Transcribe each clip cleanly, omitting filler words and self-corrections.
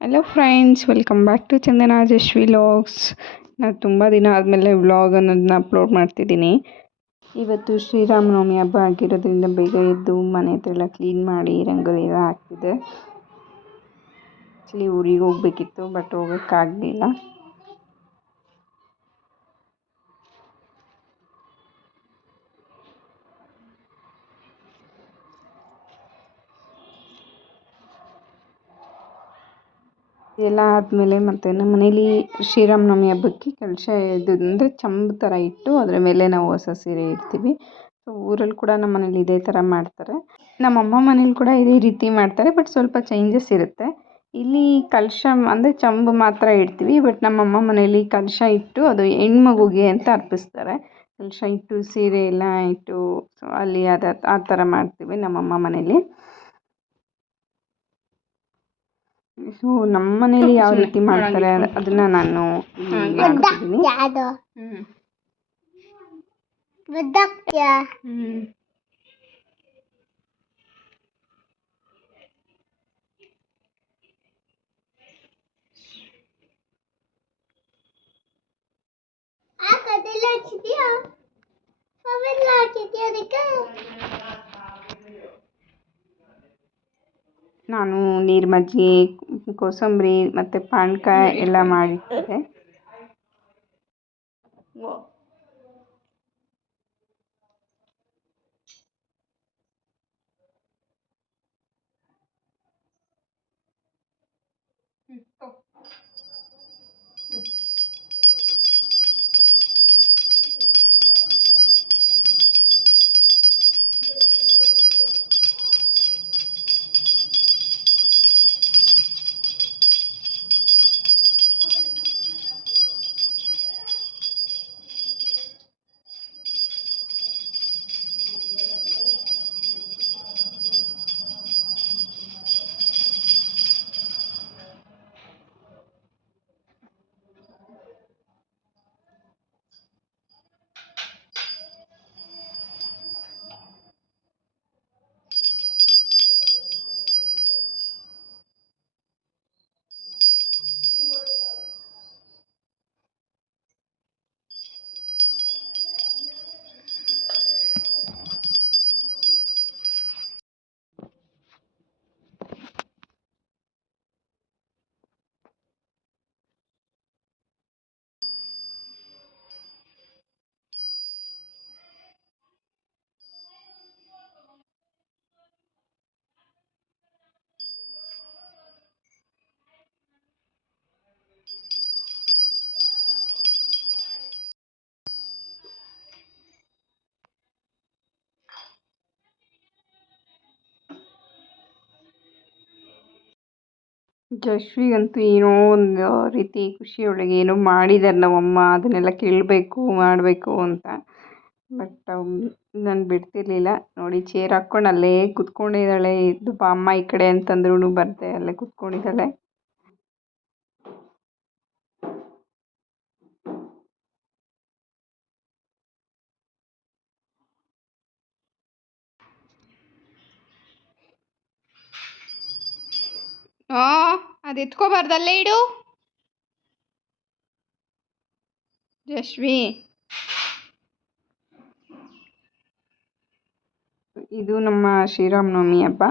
Hello friends, welcome back to Chandana Jashvi vlogs. ನಾನು ತುಂಬ ದಿನ ಆದಮೇಲೆ ವ್ಲಾಗ್ ಅನ್ನೋದನ್ನ ಅಪ್ಲೋಡ್ ಮಾಡ್ತಿದ್ದೀನಿ. ಇವತ್ತು ಶ್ರೀರಾಮನವಮಿ ಹಬ್ಬ ಆಗಿರೋದ್ರಿಂದ ಬೇಗ ಎದ್ದು ಮನೆ ಹತ್ರ ಎಲ್ಲ ಕ್ಲೀನ್ ಮಾಡಿ ರಂಗೋಲಿ ಎಲ್ಲ ಹಾಕ್ತಿದ್ದೆ. ಆ್ಯಕ್ಚುಲಿ ಊರಿಗೆ ಹೋಗಬೇಕಿತ್ತು, ಬಟ್ ಹೋಗೋಕ್ಕಾಗಲಿಲ್ಲ. ಎಲ್ಲ ಆದಮೇಲೆ ಮತ್ತು ನಮ್ಮ ಮನೇಲಿ ಶ್ರೀರಾಮನವಮಿ ಹಬ್ಬಕ್ಕೆ ಕಲಶ ಇದು ಅಂದರೆ ಚಂಬು ಥರ ಇಟ್ಟು ಅದರ ಮೇಲೆ ನಾವು ಹೊಸ ಸೀರೆ ಇಡ್ತೀವಿ. ಸೊ ಊರಲ್ಲಿ ಕೂಡ ನಮ್ಮ ಮನೇಲಿ ಇದೇ ಥರ ಮಾಡ್ತಾರೆ. ನಮ್ಮಮ್ಮ ಮನೇಲಿ ಕೂಡ ಇದೇ ರೀತಿ ಮಾಡ್ತಾರೆ, ಬಟ್ ಸ್ವಲ್ಪ ಚೇಂಜಸ್ ಇರುತ್ತೆ. ಇಲ್ಲಿ ಕಲಶ ಅಂದರೆ ಚಂಬು ಮಾತ್ರ ಇಡ್ತೀವಿ, ಬಟ್ ನಮ್ಮಮ್ಮ ಮನೇಲಿ ಕಲಶ ಇಟ್ಟು ಅದು ಹೆಣ್ಮಗುಗೆ ಅಂತ ಅರ್ಪಿಸ್ತಾರೆ. ಕಲಶ ಇಟ್ಟು ಸೀರೆ ಎಲ್ಲ ಇಟ್ಟು ಅಲ್ಲಿ ಆ ಥರ ಮಾಡ್ತೀವಿ ನಮ್ಮಮ್ಮ ಮನೇಲಿ. ಸೊ ನಮ್ಮ ಮನೇಲಿ ಯಾವ ರೀತಿ ಮಾಡ್ತಾರೆ ಅದನ್ನ ನಾನು ಮಾಡ್ತಿದ್ದೀನಿ. ನಾನು ನೀರು ಮಜ್ಜಿಗೆ, ಕೋಸಂಬರಿ ಮತ್ತು ಪಾನಕ ಎಲ್ಲ ಮಾಡಿಟ್ಟಿದ್ದೆ. ಜಶ್ವಿಗಂತೂ ಏನೋ ಒಂದು ರೀತಿ ಖುಷಿಯೊಳಗೆ ಏನೋ ಮಾಡಿದ್ದಾರೆ ನಮ್ಮಮ್ಮ, ಅದನ್ನೆಲ್ಲ ಕೇಳಬೇಕು ಮಾಡಬೇಕು ಅಂತ. ಬಟ್ ನಾನು ಬಿಡ್ತಿರ್ಲಿಲ್ಲ. ನೋಡಿ, ಚೇರ್ ಹಾಕ್ಕೊಂಡು ಅಲ್ಲೇ ಕುತ್ಕೊಂಡಿದ್ದಾಳೆ. ಇದು ಬಾ ಅಮ್ಮ ಈ ಕಡೆ ಅಂತಂದ್ರೂ ಬರ್ತೆ ಅಲ್ಲೇ ಕುತ್ಕೊಂಡಿದ್ದಾಳೆ. ಅದು ಎತ್ಕೋಬಾರ್ದಲ್ಲೇ ಇಡು ಜಶ್ವಿ. ಇದು ನಮ್ಮ ಶ್ರೀರಾಮನವಮಿ ಹಬ್ಬ.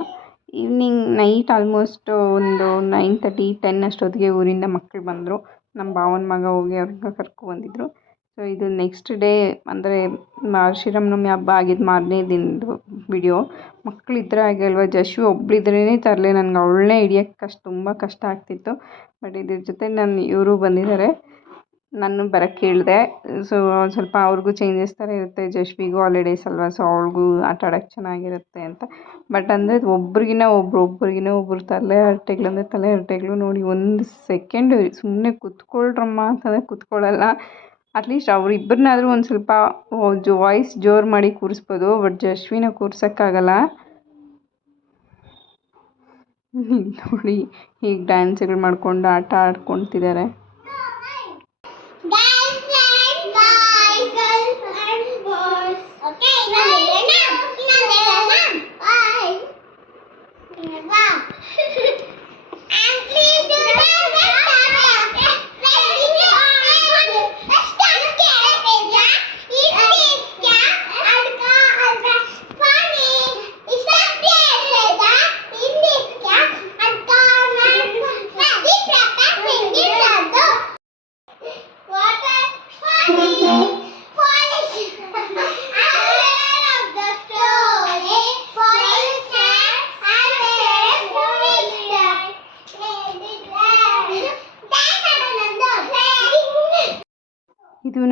ಈವ್ನಿಂಗ್ ನೈಟ್ ಆಲ್ಮೋಸ್ಟ್ ಒಂದು 9:30, 10 ಅಷ್ಟೊತ್ತಿಗೆ ಊರಿಂದ ಮಕ್ಕಳು ಬಂದರು. ನಮ್ಮ ಭಾವನ ಮಗ ಹೋಗಿ ಅವ್ರನ್ನ ಕರ್ಕೊಬಂದಿದ್ರು. ಸೊ ಇದು ನೆಕ್ಸ್ಟ್ ಡೇ ಅಂದರೆ ಶ್ರೀರಾಮನವಮಿ ಹಬ್ಬ ಆಗಿದ್ದು ಮಾರನೇ ದಿನದ್ದು ವಿಡಿಯೋ. ಮಕ್ಕಳಿದ್ರೆ ಹಾಗೆ ಅಲ್ವಾ, ಜಶ್ವಿ ಒಬ್ಬಳಿದ್ರೇ ತರಲೆ, ನನಗೆ ಅವಳನ್ನೇ ಹಿಡಿಯೋಕ್ಕೆ ತುಂಬ ಕಷ್ಟ ಆಗ್ತಿತ್ತು. ಬಟ್ ಇದ್ರ ಜೊತೆ ಇವರು ಬಂದಿದ್ದಾರೆ, ನಾನು ಬರೋಕ್ಕೆ ಹೇಳಿದೆ. ಸೊ ಒಂದು ಸ್ವಲ್ಪ ಅವ್ರಿಗೂ ಚೇಂಜಸ್ ಥರ ಇರುತ್ತೆ, ಜಶ್ವಿಗೂ ಹಾಲಿಡೇಸ್ ಅಲ್ವಾ, ಸೊ ಅವಳಿಗೂ ಆಟ ಆಡೋಕ್ಕೆ ಚೆನ್ನಾಗಿರುತ್ತೆ ಅಂತ. ಬಟ್ ಅಂದರೆ ಒಬ್ರಿಗಿನ್ನ ಒಬ್ಬರು ತಲೆ ಹರಟೆಗಳು ನೋಡಿ, ಒಂದು ಸೆಕೆಂಡ್ ಸುಮ್ಮನೆ ಕೂತ್ಕೊಳ್ರಮ್ಮ ಅಂತಂದರೆ ಕೂತ್ಕೊಳ್ಳಲ್ಲ. ಅಟ್ಲೀಸ್ಟ್ ಅವರಿಬ್ಬರನ್ನಾದರೂ ಒಂದು ಸ್ವಲ್ಪ ವಾಯ್ಸ್ ಜೋರು ಮಾಡಿ ಕೂರಿಸ್ಬೋದು, ಬಟ್ ಜಶ್ವಿನ ಕೂರ್ಸೋಕ್ಕಾಗಲ್ಲ. ನೋಡಿ ಹೀಗೆ ಡ್ಯಾನ್ಸ್ಗಳು ಮಾಡ್ಕೊಂಡು ಆಟ ಆಡ್ಕೊತಿದ್ದಾರೆ.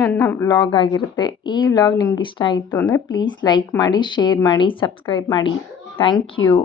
ನನ್ನ ವ್ಲಾಗ್ ಆಗಿರುತ್ತೆ. ಈ ವ್ಲಾಗ್ ನಿಮ್ಗೆ ಇಷ್ಟ ಆಯಿತು ಅಂದರೆ ಪ್ಲೀಸ್ ಲೈಕ್ ಮಾಡಿ, ಶೇರ್ ಮಾಡಿ, ಸಬ್ಸ್ಕ್ರೈಬ್ ಮಾಡಿ. Thank you.